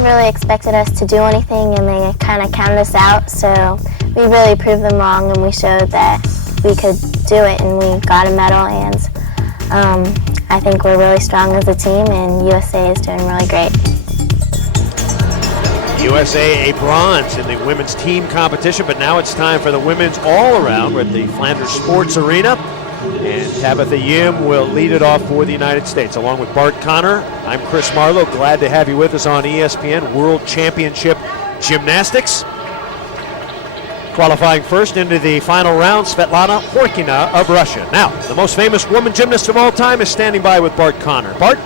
one really expected us to do anything, and they kind of counted us out, so we really proved them wrong, and we showed that we could do it, and we got a medal, and I think we're really strong as a team, and USA is doing really great. USA a bronze in the women's team competition, but now it's time for the women's all-around. We're at the Flanders Sports Arena, and Tabitha Yim will lead it off for the United States. Along with Bart Connor, I'm Chris Marlowe. Glad to have you with us on ESPN World Championship Gymnastics. Qualifying first into the final round, SVETLANA KHORKINA of Russia. Now, the most famous woman gymnast of all time is standing by with Bart Connor. Bart?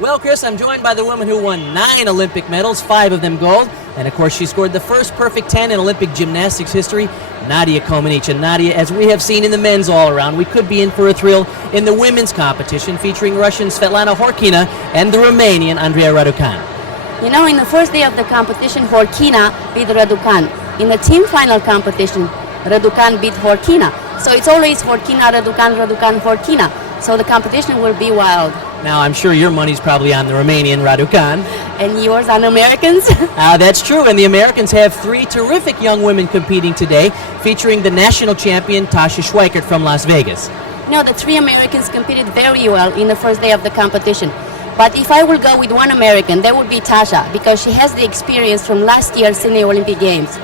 Well, Chris, I'm joined by the woman who won 9 Olympic medals, 5 of them gold. And, of course, she scored the first perfect 10 in Olympic gymnastics history, NADIA COMANECI. And NADIA, as we have seen in the men's all-around, we could be in for a thrill in the women's competition featuring Russian SVETLANA KHORKINA and the Romanian ANDREA RADUCAN. You know, in the first day of the competition, KHORKINA beat RADUCAN. In the team final competition, RADUCAN beat KHORKINA. So it's always KHORKINA, RADUCAN, RADUCAN, KHORKINA. So the competition will be wild. Now, I'm sure your money's probably on the Romanian RADUCAN. And yours on Americans? That's true, and the Americans have 3 terrific young women competing today, featuring the national champion TASHA SCHWIKERT from Las Vegas. No, the 3 Americans competed very well in the first day of the competition. But if I will go with one American, that would be TASHA, because she has the experience from last year's Sydney Olympic Games.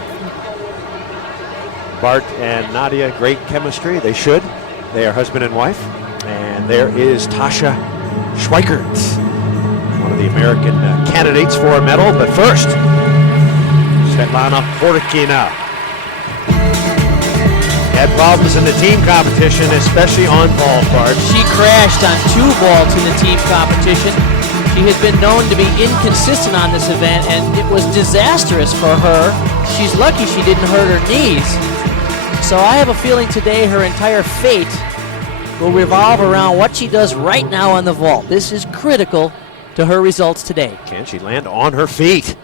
Bart and Nadia, great chemistry. They should. They are husband and wife. And there is TASHA SCHWIKERT, one of the American candidates for a medal. But first, SVETLANA KHORKINA had problems in the team competition, especially on vault, Bart. She crashed on 2 vaults in the team competition. She has been known to be inconsistent on this event, and it was disastrous for her. She's lucky she didn't hurt her knees. So I have a feeling today her entire fate will revolve around what she does right now on the vault. This is critical to her results today. Can she land on her feet?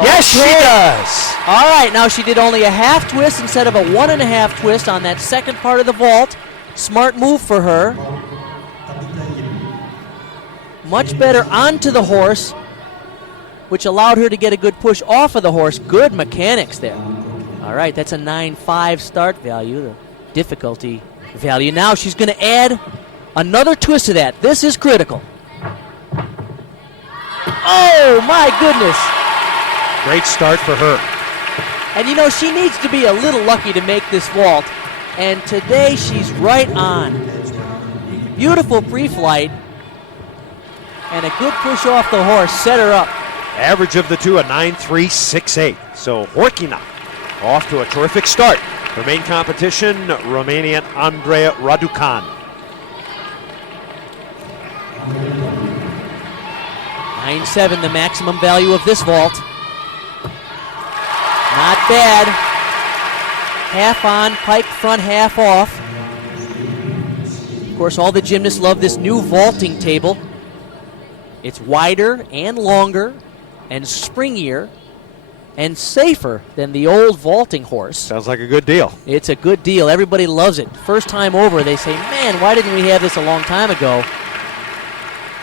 Yes, she does! All right, now she did only a half twist instead of a 1.5 twist on that second part of the vault. Smart move for her. Much better onto the horse, which allowed her to get a good push off of the horse. Good mechanics there. All right, that's a 9.5 start value, the difficulty value. Now she's going to add another twist to that. This is critical. Oh, my goodness. Great start for her. And, you know, she needs to be a little lucky to make this vault. And today she's right on. Beautiful pre-flight. And a good push off the horse set her up. Average of the two, a 9.368. So KHORKINA off to a terrific start. Her main competition, Romanian ANDREA RADUCAN. 9.7, the maximum value of this vault. Not bad. Half on, pike front, half off. Of course, all the gymnasts love this new vaulting table. It's wider and longer and springier and safer than the old vaulting horse. Sounds like a good deal. It's a good deal. Everybody loves it. First time over, they say, man, why didn't we have this a long time ago?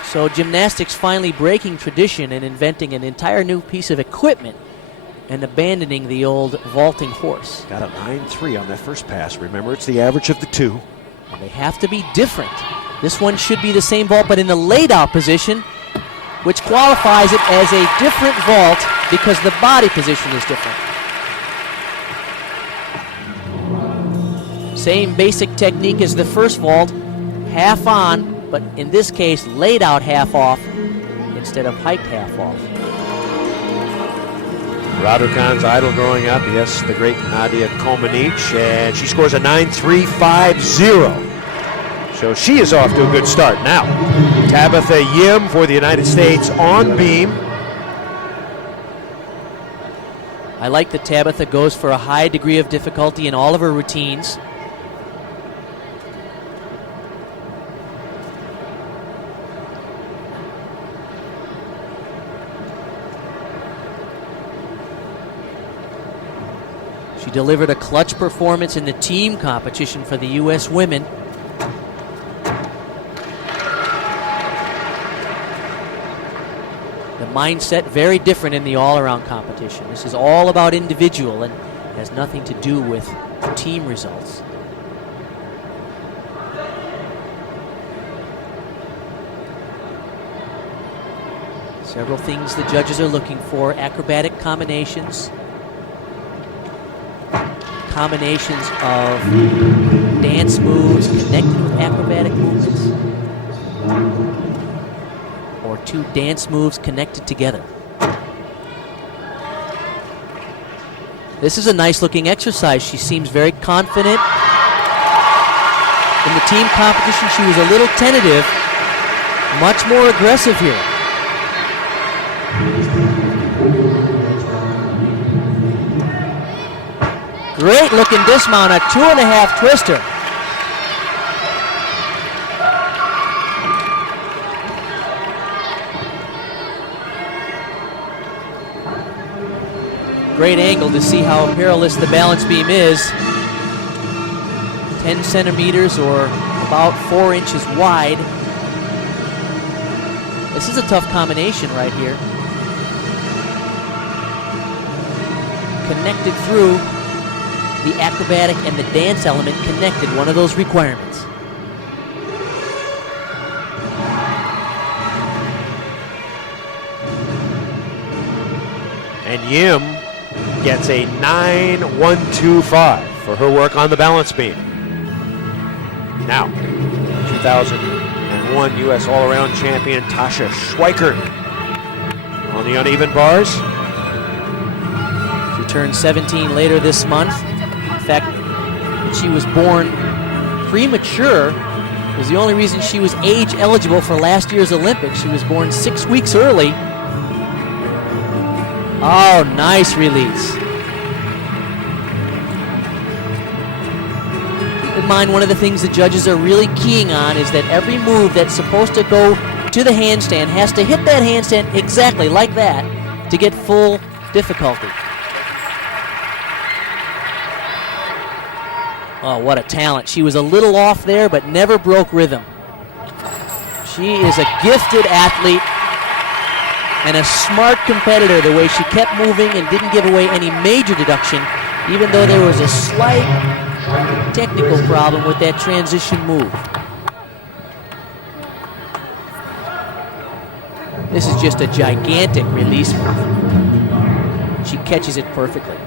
So gymnastics finally breaking tradition and inventing an entire new piece of equipment and abandoning the old vaulting horse. Got a 9.3 on that first pass. Remember, it's the average of the two. And they have to be different. This one should be the same vault, but in the laid-out position, which qualifies it as a different vault because the body position is different. Same basic technique as the first vault, half on, but in this case, laid out half off instead of hiked half off. Raducan's idol growing up, yes, the great Nadia COMANECI, and she scores a 9.350. So she is off to a good start. Now, Tabitha Yim for the United States on beam. I like that Tabitha goes for a high degree of difficulty in all of her routines. She delivered a clutch performance in the team competition for the U.S. women. The mindset very different in the all-around competition. This is all about individual and has nothing to do with team results. Several things the judges are looking for: acrobatic combinations, combinations of dance moves connected with acrobatic movements, or two dance moves connected together. This is a nice looking exercise. She seems very confident. In the team competition, she was a little tentative, much more aggressive here. Great looking dismount, a 2.5 twister. Great angle to see how perilous the balance beam is. 10 centimeters or about 4 inches wide. This is a tough combination right here. Connected through the acrobatic and the dance element, connected, one of those requirements. And Yim gets a 9.125 for her work on the balance beam. Now, 2001 U.S. all-around champion TASHA SCHWIKERT on the uneven bars. She turned 17 later this month. In fact, when she was born premature was the only reason she was age eligible for last year's Olympics. She was born 6 weeks early. Oh, nice release. Keep in mind, one of the things the judges are really keying on is that every move that's supposed to go to the handstand has to hit that handstand exactly like that to get full difficulty. Oh, what a talent. She was a little off there, but never broke rhythm. She is a gifted athlete and a smart competitor, the way she kept moving and didn't give away any major deduction, even though there was a slight technical problem with that transition move. This is just a gigantic release move. She catches it perfectly.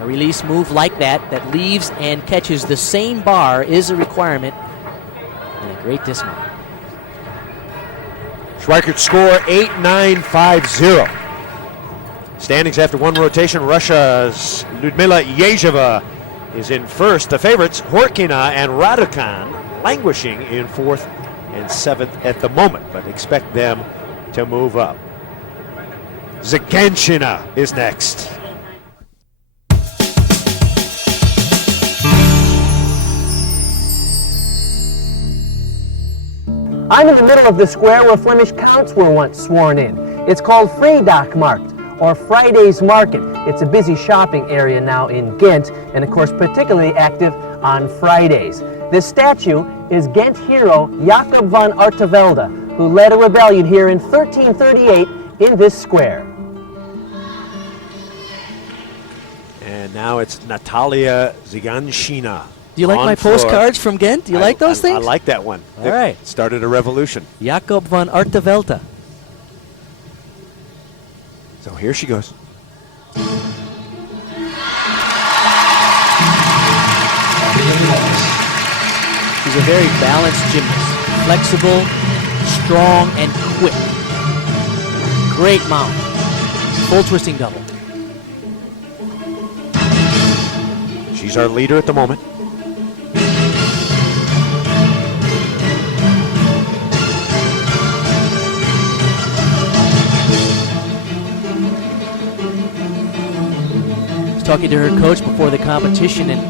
A release move like that, that leaves and catches the same bar, is a requirement, and a great dismount. SCHWIKERT score 8.950. Standings after one rotation, Russia's Lyudmila Yezheva is in first. The favorites, Khorkina and RADUCAN, languishing in fourth and seventh at the moment, but expect them to move up. ZIGANSHINA is next. I'm in the middle of the square where Flemish counts were once sworn in. It's called Vrijdagmarkt, or Friday's Market. It's a busy shopping area now in Ghent, and of course particularly active on Fridays. This statue is Ghent hero Jacob van Artevelde, who led a rebellion here in 1338 in this square. And now it's NATALIA ZIGANSHINA. Do you like my postcards from Ghent? Do you like those things? I like that one. All right. Started a revolution. Jacob van Artevelde. So here she goes. She's a very balanced gymnast. Flexible, strong, and quick. Great mount. Full twisting double. She's our leader at the moment. Talking to her coach before the competition, and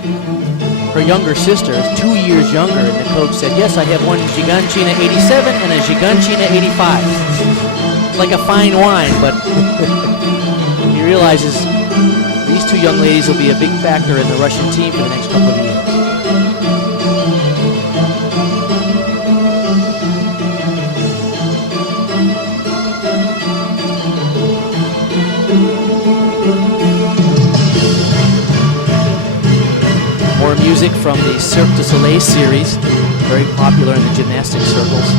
her younger sister is 2 years younger, and the coach said, yes, I have one ZIGANSHINA 87 and a ZIGANSHINA 85. It's like a fine wine, but he realizes these two young ladies will be a big factor in the Russian team for the next couple of years. music from the Cirque du Soleil series, very popular in the gymnastics circles.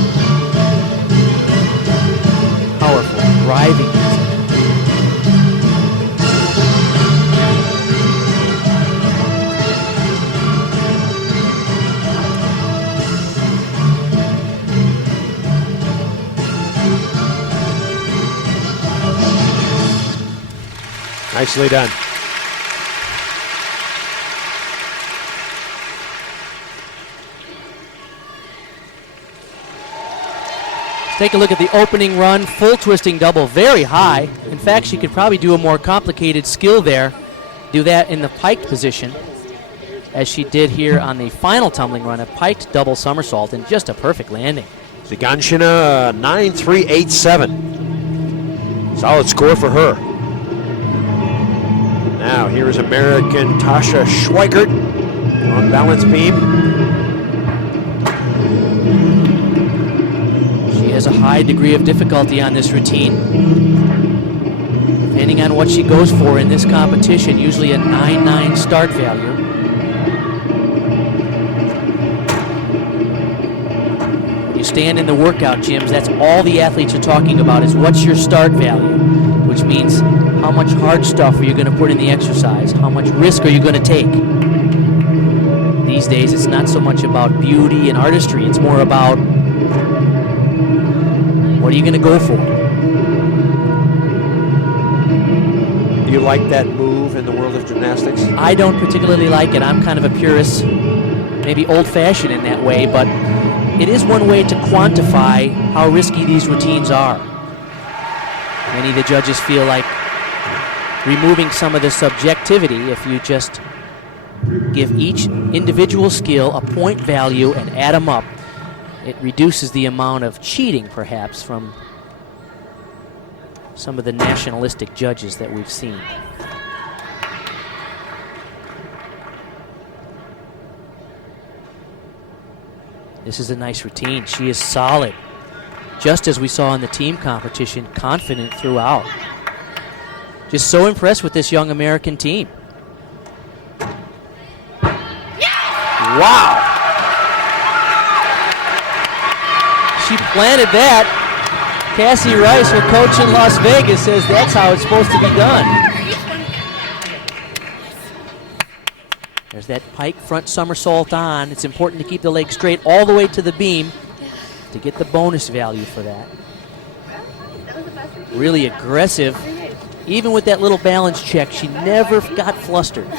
Powerful, driving music. Nicely done. Take a look at the opening run, full twisting double, very high. In fact, she could probably do a more complicated skill there, do that in the piked position, as she did here on the final tumbling run, a piked double somersault and just a perfect landing. ZIGANSHINA 9.387. Solid score for her. Now here is American TASHA SCHWIKERT on balance beam. She has a high degree of difficulty on this routine. Depending on what she goes for in this competition, usually a 9.9 start value. When you stand in the workout gyms, that's all the athletes are talking about is what's your start value, which means how much hard stuff are you going to put in the exercise? How much risk are you going to take? These days, it's not so much about beauty and artistry. It's more about what are you going to go for? Do you like that move in the world of gymnastics? I don't particularly like it. I'm kind of a purist, maybe old-fashioned in that way, but it is one way to quantify how risky these routines are. Many of the judges feel like removing some of the subjectivity if you just give each individual skill a point value and add them up. It reduces the amount of cheating, perhaps, from some of the nationalistic judges that we've seen. This is a nice routine. She is solid, just as we saw in the team competition, confident throughout. Just so impressed with this young American team. Wow! She planted that. Cassie Rice, her coach in Las Vegas, says that's how it's supposed to be done. There's that pike front somersault on. It's important to keep the leg straight all the way to the beam to get the bonus value for that. Really aggressive. Even with that little balance check, she never got flustered.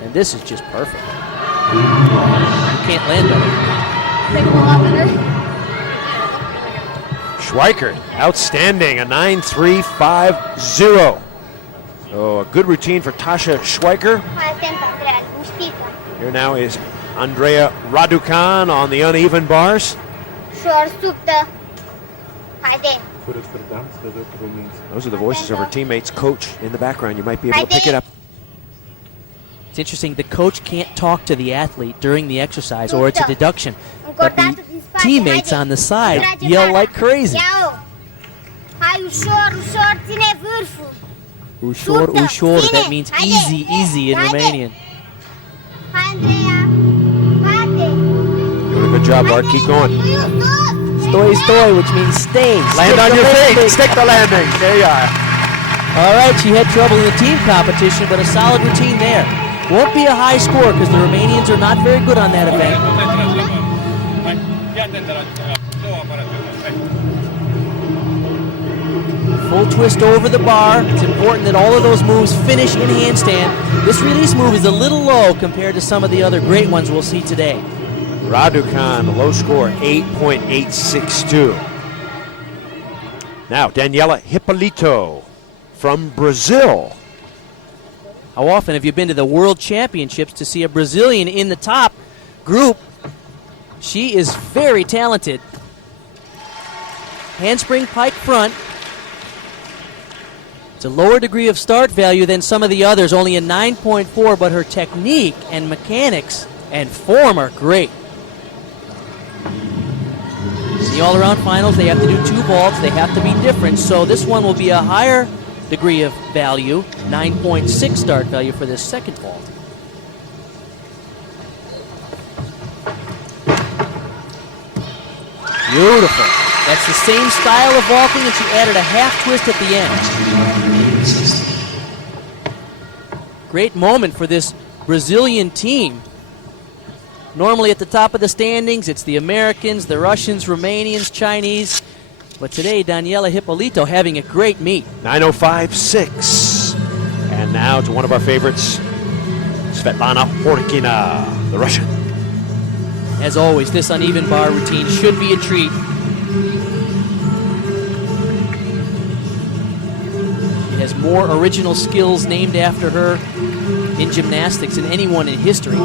And this is just perfect. You can't land on it. SCHWIKERT, outstanding, a 9.350. So a good routine for TASHA SCHWIKERT. Here now is ANDREA RADUCAN on the uneven bars. Those are the voices of her teammates, coach in the background. You might be able to pick it up. It's interesting, the coach can't talk to the athlete during the exercise, or it's a deduction. But the teammates on the side yell like crazy. Ușor, ușor, that means easy, easy in Romanian. Doing a good job, Bart. Keep going. Stoi, stoi, which means stay. Land on your feet. Stick the landing. There you are. All right, she had trouble in the team competition, but a solid routine there. Won't be a high score because the Romanians are not very good on that event. Full twist over the bar. It's important that all of those moves finish in handstand. This release move is a little low compared to some of the other great ones we'll see today. RADUCAN, the low score, 8.862. Now, Daniele Hypolito from Brazil. How often have you been to the World Championships to see a Brazilian in the top group? She is very talented. Handspring pike front. It's a lower degree of start value than some of the others, only a 9.4, but her technique and mechanics and form are great. In the all-around finals, they have to do two vaults. They have to be different, so this one will be a higher degree of value, 9.6 start value for this second vault. Beautiful. That's the same style of vaulting, and she added a half twist at the end. Great moment for this Brazilian team. Normally at the top of the standings, it's the Americans, the Russians, Romanians, Chinese. But today, Daniele Hypolito having a great meet. 9:05.6. And now to one of our favorites, SVETLANA KHORKINA, the Russian. As always, this uneven bar routine should be a treat. She has more original skills named after her in gymnastics than anyone in history.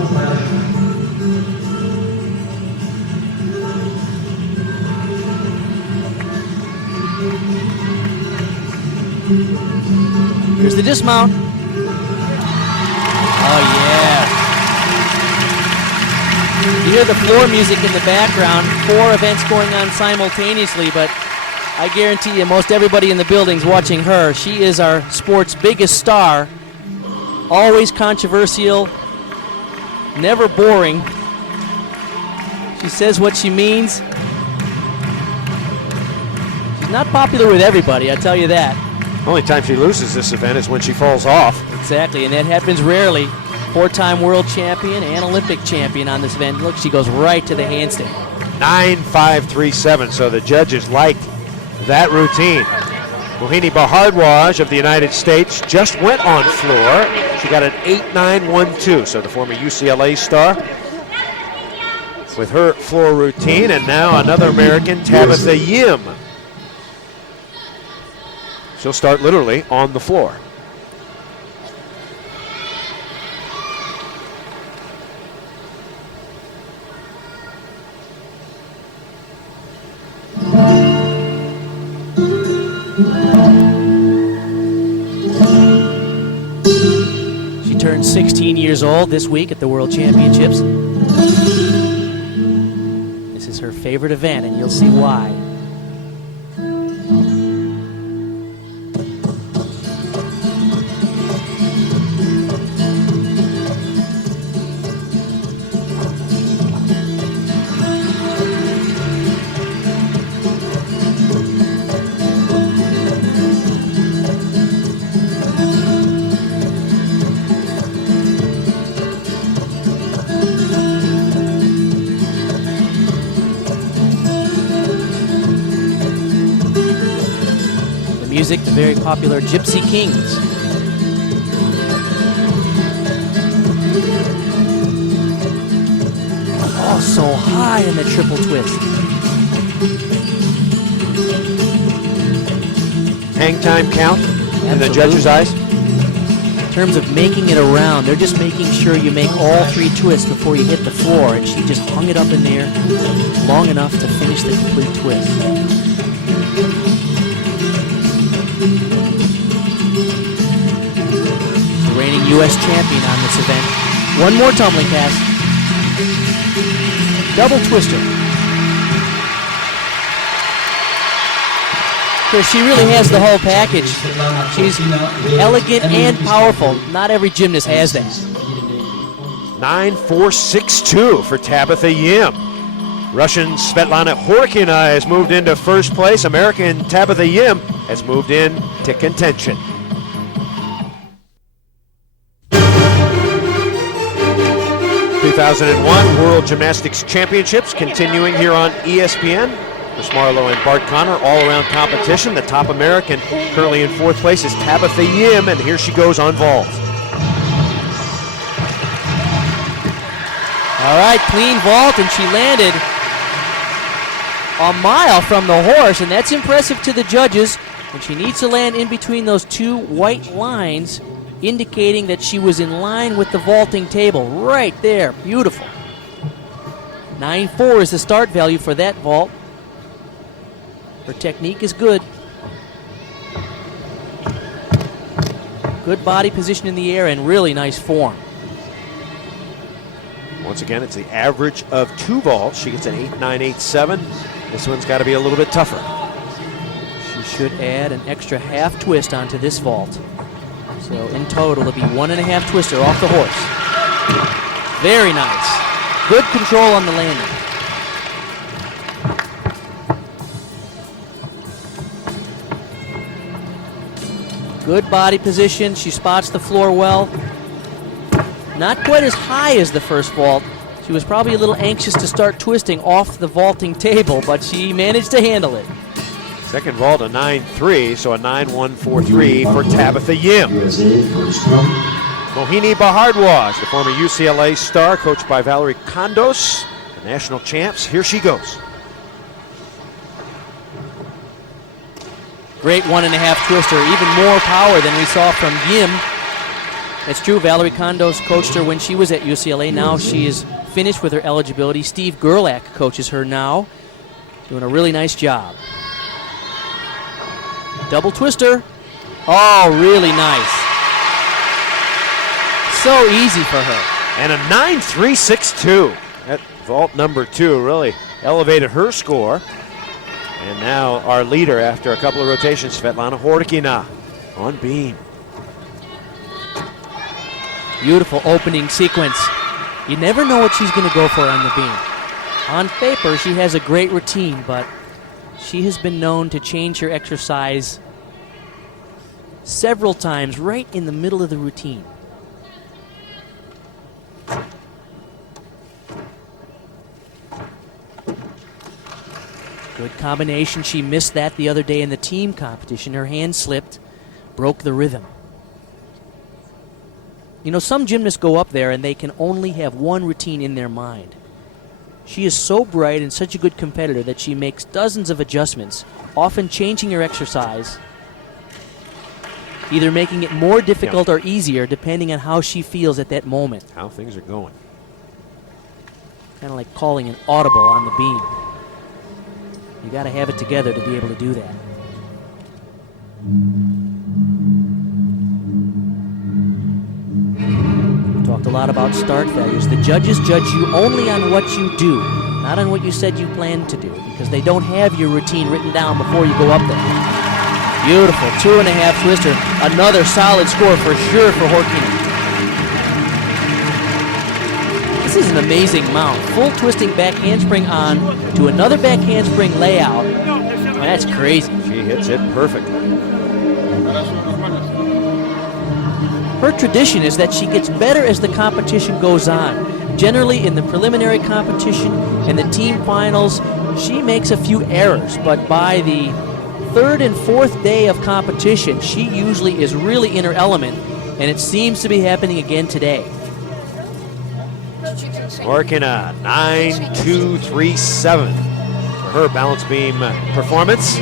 Here's the dismount. Oh, yeah. You hear the floor music in the background, 4 events going on simultaneously, but I guarantee you most everybody in the building's watching her. She is our sport's biggest star. Always controversial, never boring. She says what she means. She's not popular with everybody, I tell you that. Only time she loses this event is when she falls off. Exactly, and that happens rarely. 4-time world champion and Olympic champion on this event. Look, she goes right to the handstand. 9.537, so the judges liked that routine. MOHINI BHARDWAJ of the United States just went on floor. She got an 8.912, so the former UCLA star with her floor routine, and now another American, TABITHA Yim. She'll start literally on the floor. She turned 16 years old this week at the World Championships. This is her favorite event, and you'll see why. Music, the very popular Gypsy Kings. Oh, so high in the triple twist. Hang time count in the judges' eyes? In terms of making it around, they're just making sure you make all 3 twists before you hit the floor, and she just hung it up in there long enough to finish the complete twist. The reigning U.S. champion on this event. One more tumbling pass. Double twister. Chris, she really has the whole package. She's elegant and powerful. Not every gymnast has that. 9.462 for TABITHA Yim. Russian SVETLANA KHORKINA has moved into first place. American TABITHA Yim has moved in to contention. (2001) World Gymnastics Championships continuing here on ESPN. Chris Marlowe and Bart Connor all-around competition. The top American currently in 4th place is TABITHA Yim, and here she goes on vault. All right, clean vault, and she landed a mile from the horse, and that's impressive to the judges. And she needs to land in between those 2 white lines, indicating that she was in line with the vaulting table. Right there, beautiful. 9.4 is the start value for that vault. Her technique is good. Good body position in the air and really nice form. Once again, it's the average of 2 vaults. She gets an 8.987. This one's got to be a little bit tougher. She should add an extra half twist onto this vault. So in total, it'll be 1.5 twister off the horse. Very nice. Good control on the landing. Good body position. She spots the floor well. Not quite as high as the first vault. She was probably a little anxious to start twisting off the vaulting table, but she managed to handle it. Second vault a 9-3, so a 9-1-4-3 for Tabitha Yim. Mohini BHARDWAJ, the former UCLA star, coached by Valerie Kondos, the national champs. Here she goes. Great 1.5 twister, even more power than we saw from Yim. It's true, Valerie Kondos coached her when she was at UCLA. Now she is finished with her eligibility. Steve Gerlach coaches her now, doing a really nice job. Double twister. Oh, really nice. So easy for her. And a 9-3-6-2. That vault number 2 really elevated her score. And now our leader after a couple of rotations, SVETLANA KHORKINA on beam. Beautiful opening sequence. You never know what she's going to go for on the beam. On paper, she has a great routine, but she has been known to change her exercise several times right in the middle of the routine. Good combination. She missed that the other day in the team competition. Her hand slipped, broke the rhythm. You know, some gymnasts go up there and they can only have one routine in their mind. She is so bright and such a good competitor that she makes dozens of adjustments, often changing her exercise, either making it more difficult or easier depending on how she feels at that moment. How things are going. Kind of like calling an audible on the beam. You got to have it together to be able to do that. We talked a lot about start failures. The judges judge you only on what you do, not on what you said you planned to do, because they don't have your routine written down before you go up there. Beautiful 2.5 twister. Another solid score for sure for Khorkina. This is an amazing mount. Full twisting back handspring on to another back handspring layout. Oh, that's crazy. She hits it perfectly. Her tradition is that she gets better as the competition goes on. Generally in the preliminary competition and the team finals, she makes a few errors, but by the third and fourth day of competition, she usually is really in her element, and it seems to be happening again today. Khorkina 9-2-3-7 for her balance beam performance.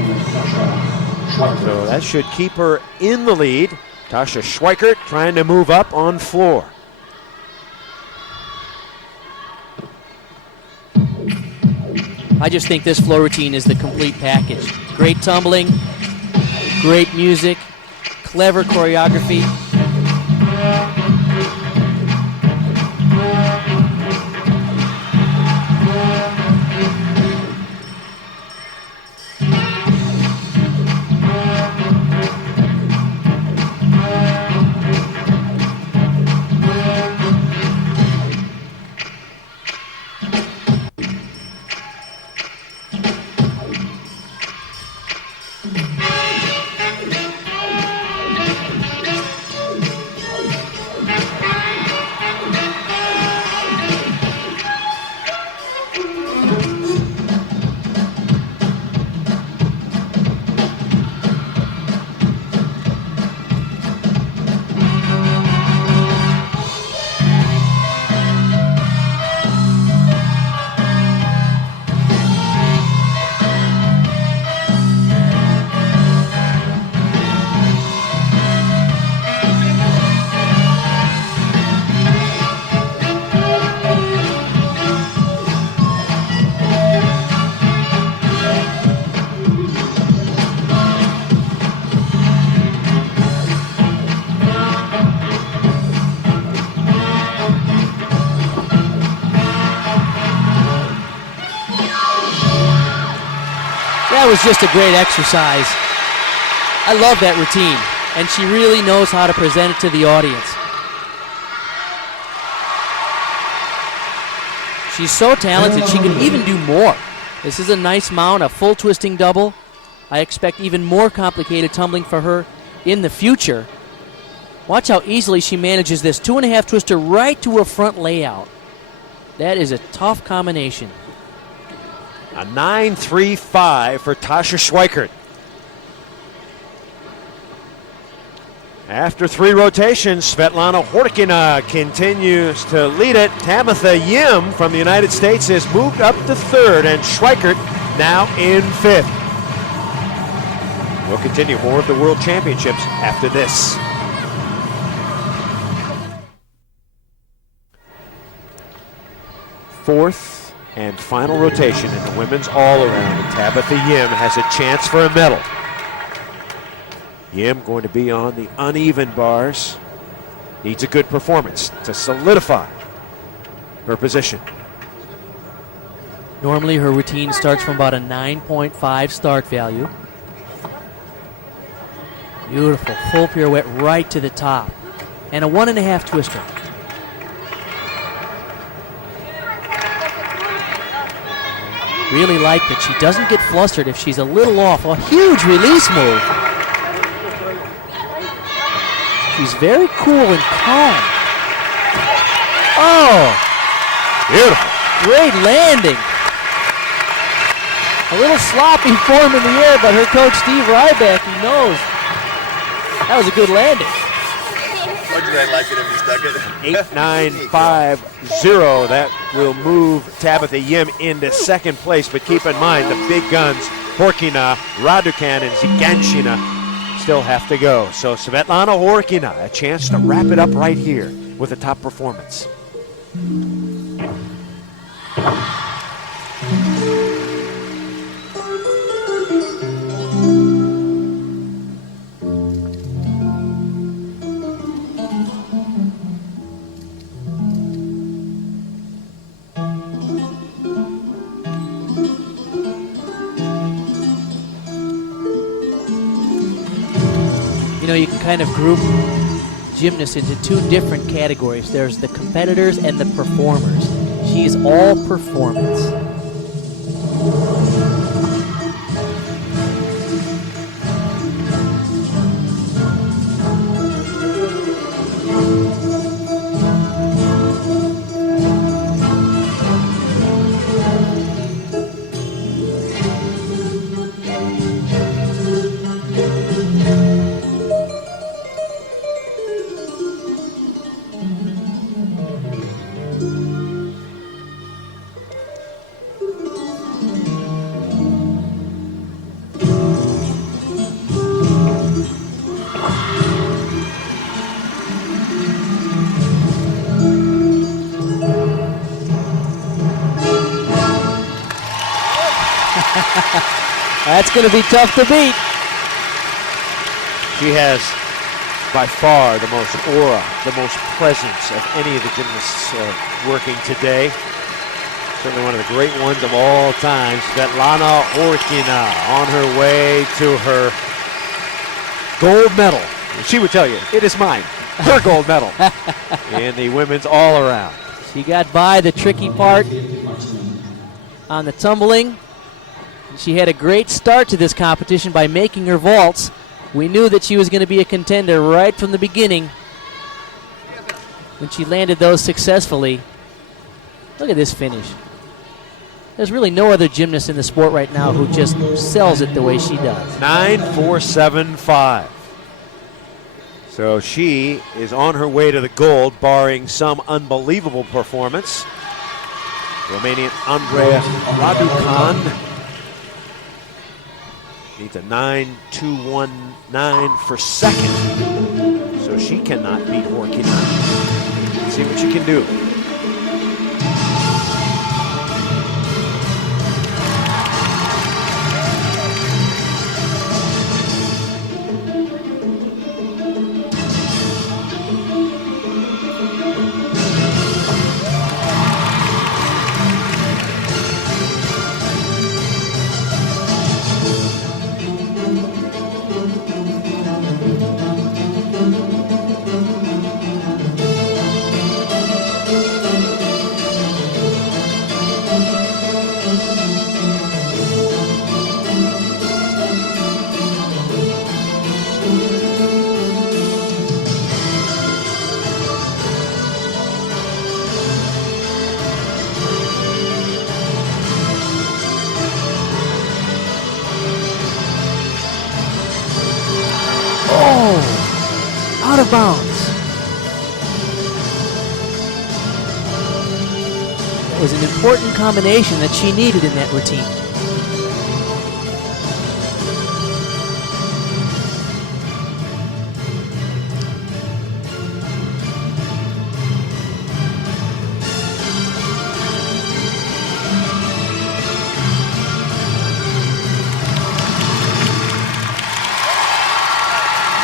So that should keep her in the lead. TASHA SCHWIKERT trying to move up on floor. I just think this floor routine is the complete package. Great tumbling, great music, clever choreography. That was just a great exercise. I love that routine, and she really knows how to present it to the audience. She's so talented, she can even do more. This is a nice mount, a full twisting double. I expect even more complicated tumbling for her in the future. Watch how easily she manages this 2.5 twister right to her front layout. That is a tough combination. A 9.35 for TASHA SCHWIKERT. After 3 rotations, SVETLANA KHORKINA continues to lead it. TABITHA Yim from the United States has moved up to 3rd, and SCHWIKERT now in 5th. We'll continue more of the World Championships after this. Fourth and final rotation in the women's all-around, and TABITHA Yim has a chance for a medal. Yim going to be on the uneven bars. Needs a good performance to solidify her position. Normally her routine starts from about a 9.5 start value. Beautiful full pirouette right to the top. And a 1.5 twister. Really like that she doesn't get flustered if she's a little off. A huge release move. She's very cool and calm. Oh! Beautiful. Great landing. A little sloppy form in the air, but her coach Steve Ryback, he knows. That was a good landing. Or did I like it if he stuck it? 8.950. That will move TABITHA Yim into 2nd place, but keep in mind the big guns, KHORKINA, RADUCAN, and ZIGANSHINA still have to go. So SVETLANA KHORKINA, a chance to wrap it up right here with a top performance. You know, you can kind of group gymnasts into 2 different categories. There's the competitors and the performers. She is all performance. That's going to be tough to beat. She has by far the most aura, the most presence of any of the gymnasts working today. Certainly one of the great ones of all time, SVETLANA KHORKINA, on her way to her gold medal. She would tell you, it is mine, her gold medal in the women's all-around. She got by the tricky part on the tumbling. She had a great start to this competition by making her vaults. We knew that she was going to be a contender right from the beginning when she landed those successfully. Look at this finish. There's really no other gymnast in the sport right now who just sells it the way she does. 9.475. So she is on her way to the gold, barring some unbelievable performance. Romanian ANDREA RADUCAN needs a 9.219 for 2nd. So she cannot beat KHORKINA. Let's see what she can do. bounds. That was an important combination that she needed in that routine.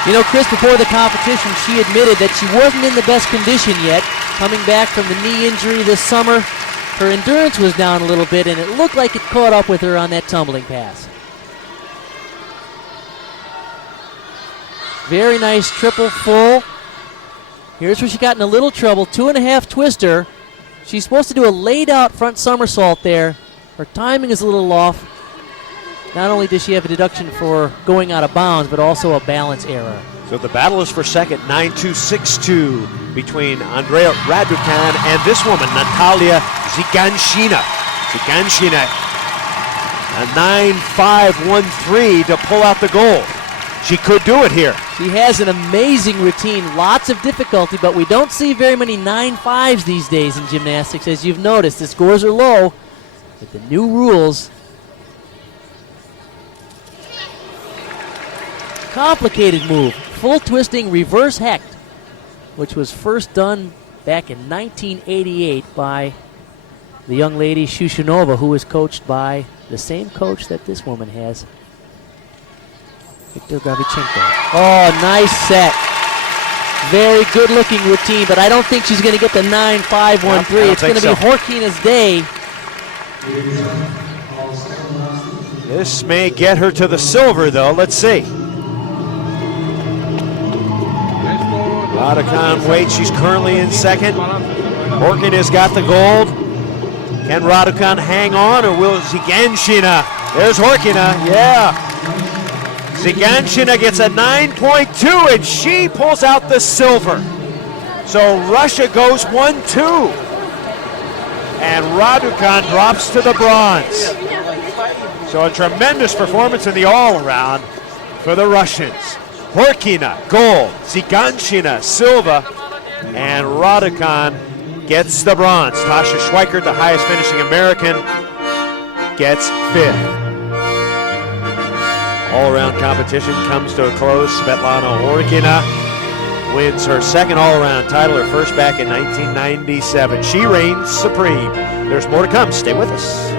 You know, Chris, before the competition, she admitted that she wasn't in the best condition yet. Coming back from the knee injury this summer, her endurance was down a little bit, and it looked like it caught up with her on that tumbling pass. Very nice triple full. Here's where she got in a little trouble. 2.5 twister. She's supposed to do a laid out front somersault there. Her timing is a little off. Not only does she have a deduction for going out of bounds, but also a balance error. So the battle is for second, 9-2, 6-2 between ANDREA RADUCAN and this woman, NATALIA ZIGANSHINA. ZIGANSHINA, a 9-5-1-3 to pull out the gold. She could do it here. She has an amazing routine, lots of difficulty, but we don't see very many 9-5s these days in gymnastics. As you've noticed, the scores are low. With the new rules, complicated move, full twisting reverse hecht, which was first done back in 1988 by the young lady Shushinova, who was coached by the same coach that this woman has, Viktor Gavichenko. Oh, nice set. Very good looking routine, but I don't think she's going to get the 9-5-1-3. It's going to be Khorkina's day. This may get her to the silver, though. Let's see. RADUCAN waits. She's currently in second. Khorkina's got the gold. Can RADUCAN hang on, or will ZIGANSHINA? There's Khorkina. Yeah. ZIGANSHINA gets a 9.2, and she pulls out the silver. So Russia goes 1-2. And RADUCAN drops to the bronze. So a tremendous performance in the all-around for the Russians. Khorkina, gold, ZIGANSHINA, silver, and RADUCAN gets the bronze. TASHA SCHWIKERT, the highest finishing American, gets 5th. All-around competition comes to a close. SVETLANA KHORKINA wins her second all-around title, her first back in 1997. She reigns supreme. There's more to come. Stay with us.